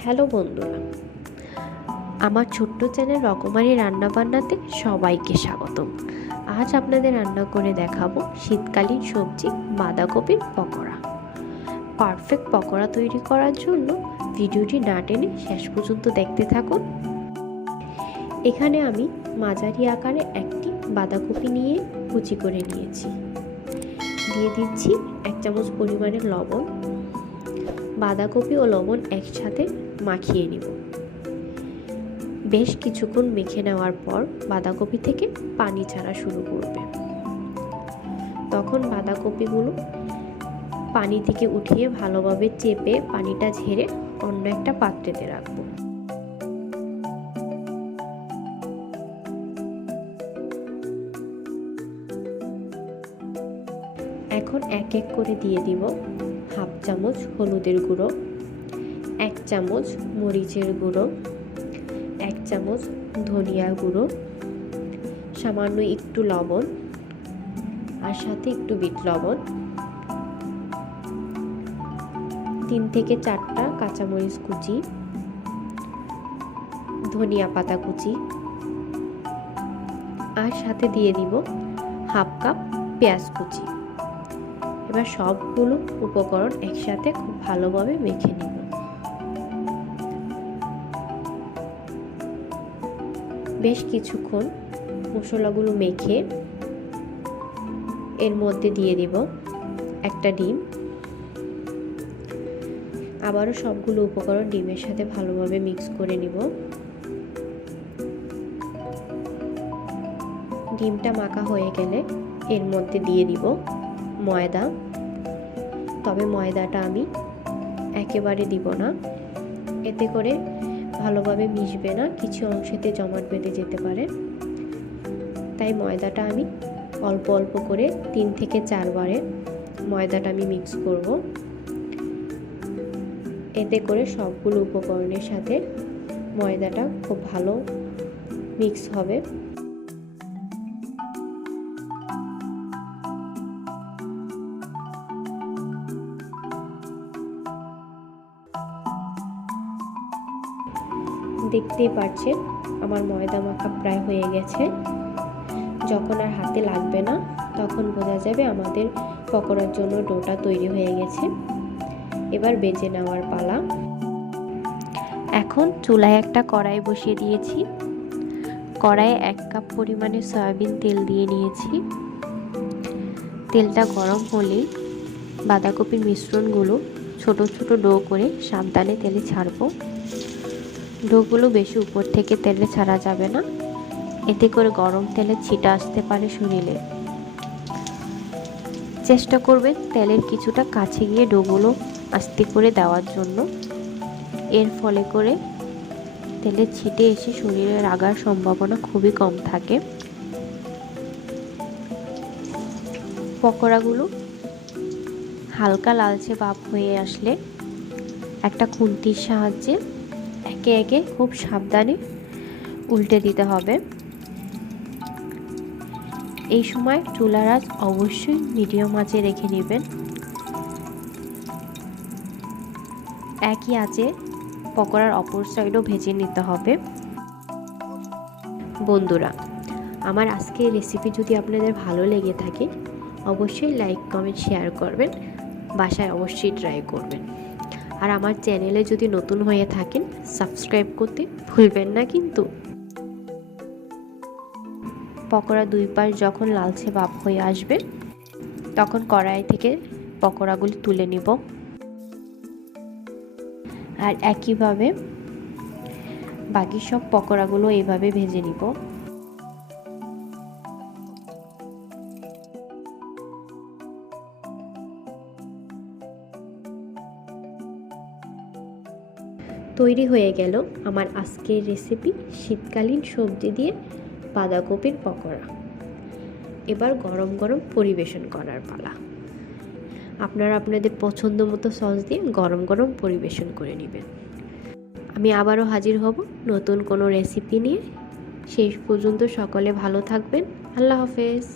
Hello বন্ধুরা, আমার ছোট্ট চ্যানেল রকমারি রান্নাবান্নাতে সবাইকে স্বাগতম। আজ আপনাদের রান্না করে দেখাবো শীতকালীন সবজি বাঁধাকপির পকোড়া। পারফেক্ট পকোড়া তৈরি করার জন্য ভিডিওটি না টেনে শেষ পর্যন্ত দেখতে থাকুন। এখানে আমি মাঝারি আকারে একটি বাঁধাকপি নিয়ে কুচি করে নিয়েছি। দিয়ে দিচ্ছি 1 চামচ পরিমাণের লবণ। বাঁধাকপি ও লবণ একসাথে মাখিয়ে নিব। বেশ কিছুক্ষণ মেখে নেওয়ার পর বাঁধাকপি থেকে পানি ছাড়া শুরু করবে। তখন বাঁধাকপিগুলো পানি থেকে উঠিয়ে ভালোভাবে চেপে পানিটা ঝেড়ে অন্য একটা পাত্রেতে রাখব। এখন এক এক করে দিয়ে দিব 1/2 চামচ হলুদের গুঁড়ো, 1 চামচ মরিচের গুঁড়ো, 1 চামচ ধনিয়া গুঁড়ো, সামান্য একটু লবণ আর সাথে একটু বিট লবণ, 3 থেকে 4টা কাঁচামরিচ কুচি, ধনিয়া পাতা কুচি আর সাথে দিয়ে দিব 1/2 কাপ পেঁয়াজ কুচি। এবার সবগুলো উপকরণ একসাথে খুব ভালোভাবে মেখে নিব। বেশ কিছুক্ষণ মশলাগুলো মেখে এর মধ্যে দিয়ে দিব একটা ডিম। আবারও সবগুলো উপকরণ ডিমের সাথে ভালোভাবে মিক্স করে নিব। ডিমটা মাখা হয়ে গেলে এর মধ্যে দিয়ে দিব ময়দা। তবে ময়দাটা আমি একেবারে দিব না, এতে করে ভালোভাবে মিশবে না, কিছু অংশেতে জমাট বেঁধে যেতে পারে। তাই ময়দাটা আমি অল্প অল্প করে 3 থেকে 4 বারে ময়দাটা আমি মিক্স করব। এতে করে সবগুলো উপকরণের সাথে ময়দাটা খুব ভালো মিক্স হবে। দেখতেই পাচ্ছেন আমার ময়দা মাখা প্রায় হয়ে গেছে। যখন আর হাতে লাগবে না তখন বোঝা যাবে আমাদের পকোড়ার জন্য ডোটা তৈরি হয়ে গেছে। এবার বেজে নেওয়ার পালা। এখন চুলায় একটা কড়াই বসিয়ে দিয়েছি। কড়াইয়ে 1 কাপ পরিমাণে সয়াবিন তেল দিয়ে নিয়েছি। তেলটা গরম হলেই বাঁধাকপির মিশ্রণগুলো ছোট ছোট ডো করে সাবধানে তেলে ছাড়বো। ডোগুলো বেশি উপর থেকে তেলে ছাড়া যাবে না, এতে করে গরম তেলে ছিটা আসতে পারে শরীরে। চেষ্টা করবেন তেলের কিছুটা কাছে গিয়ে ডোগুলো আস্তে করে দেওয়ার জন্য। এর ফলে করে তেলের ছিটে এসে শরীরে লাগার সম্ভাবনা খুবই কম থাকে। পকোড়াগুলো হালকা লালচে ভাব হয়ে আসলে একটা খুন্তির সাহায্যে একে একে খুব সাবধানে উল্টে দিতে হবে। এই সময় চুলার আঁচ অবশ্যই মিডিয়াম আঁচে রেখে নেবেন। একই আঁচে পকোড়ার অপর সাইডও ভেজে নিতে হবে। বন্ধুরা, আমার আজকের রেসিপি যদি আপনাদের ভালো লেগে থাকে অবশ্যই লাইক কমেন্ট শেয়ার করবেন, বাসায় অবশ্যই ট্রাই করবেন। আর আমার চ্যানেলে যদি নতুন হয়ে থাকেন সাবস্ক্রাইব করতে ভুলবেন না কিন্তু। পকোড়া 2 পাশ যখন লালচে ভাব হয়ে আসবে তখন কড়াই থেকে পকোড়াগুলি তুলে নিব। আর একইভাবে বাকি সব পকোড়াগুলো এইভাবে ভেজে নিব। তৈরি হয়ে গেল আমার আজকের রেসিপি শীতকালীন সবজি দিয়ে বাঁধাকপির পকোড়া। এবার গরম গরম পরিবেশন করার পালা। আপনারা আপনাদের পছন্দ মতো সস দিয়ে গরম গরম পরিবেশন করে নেবেন। আমি আবারও হাজির হব নতুন কোনো রেসিপি নিয়ে। শেষ পর্যন্ত সকলে ভালো থাকবেন। আল্লাহ হাফেজ।